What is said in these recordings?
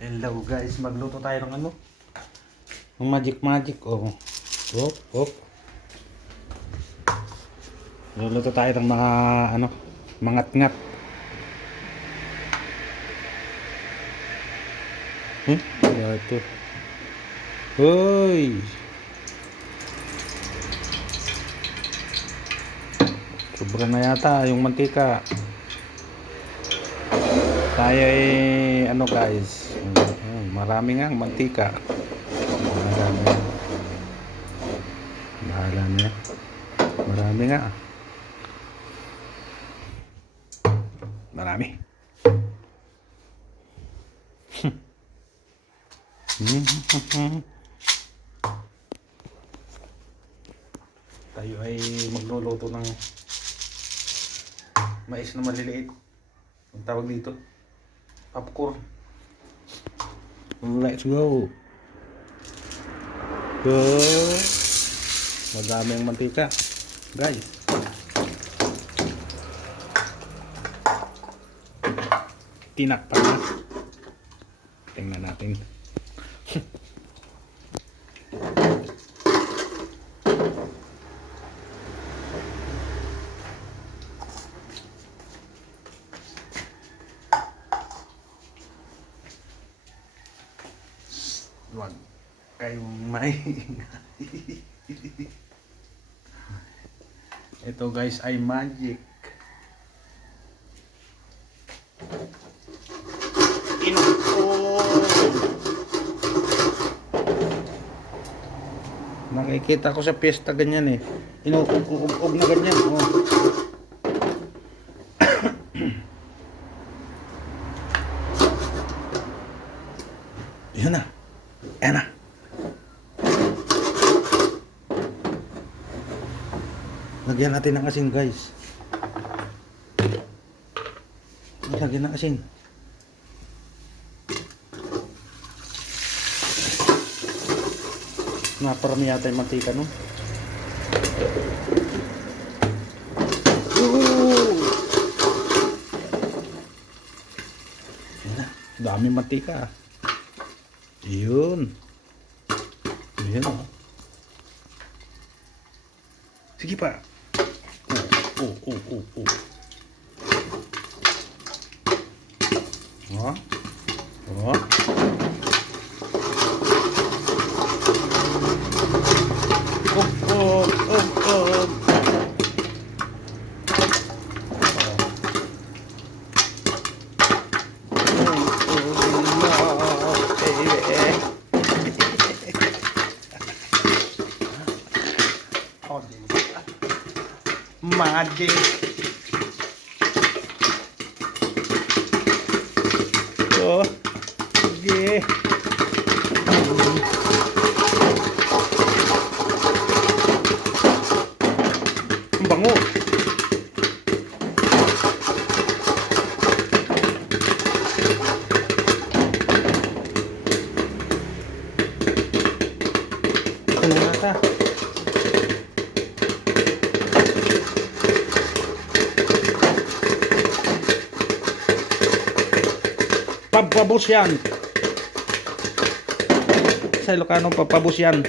Hello guys, magluto tayo ng ano? Ng magic. Oh. Hop, hop. Luluto tayo ng mga ano, mangat-ngat. Ano ito? Hoy! Sobra na yata yung mantika. Tayo ay ano guys, marami nga ang mantika. Marami. Bahala na yan. Marami nga. Marami. Tayo ay magluluto ng mais na maliliit. Ang tawag dito, popcorn. Let's go. Go. Madami ang mantika, guys. Tinakpan na. Tingnan natin. Wag kayong maingay. Ito guys ay magic. Nakikita ko sa piyesta ganyan eh. Inuug na ganyan. Oh. Yan na. Yan na. Lagyan natin ng asin guys. Lagyan ng asin. Naparami yata yung mantika no? Yan na. Dami mantika. Yun. Yan o. Sige pa. Oh. Oh. Magic. Oh, sige. Ang bango. Ano nata? Papabos yan. Sa Ilocano, papabos yan.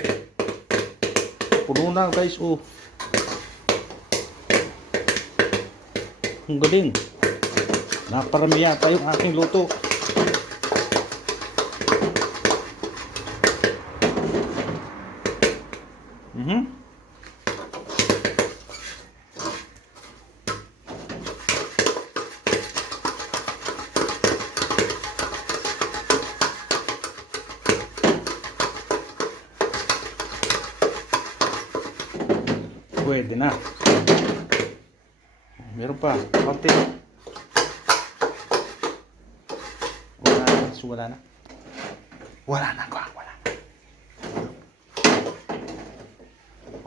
Puno na guys. Oh. Ang galing. Naparami yata yung aking luto. Pwede na. Meron pa. Konti. Wala na. Wala na.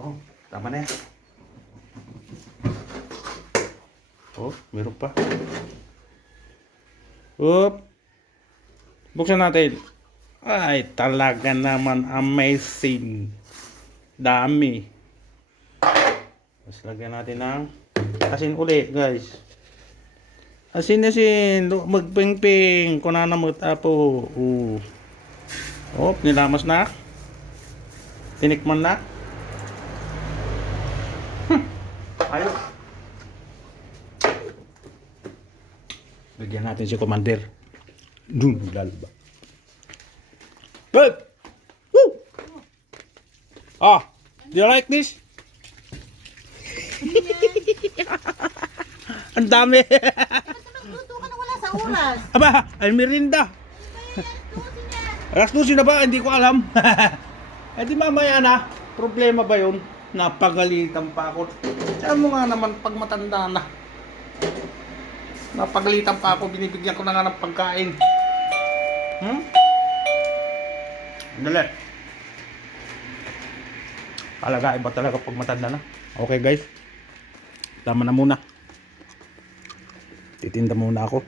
Oh, tama na yan. Oh, meron pa. Oop. Buksan natin. Ay, talaga naman amazing. Dami. Tapos lagyan natin ng asin uli guys. Asin, magpingping. Kunana mo tapo. Oh, nilamas na. Tinikman na. Ayo. Bigyan natin si Commander. Doon lalaba. Good. Woo! Ah, do you like this? Ang dami. Nagluto ka na wala sa oras. Aba, ay merinda. Alas 12 na ba? Hindi ko alam. Eh di mamaya na. Problema ba yun? Napagalitan pa ako. Sabi mo nga naman pag matanda na. Napagalitan pa ako. Binibigyan ko na nga ng pagkain. Dali. Alaga, iba talaga pag matanda na. Okay guys. Tama na muna. Titinda muna ako.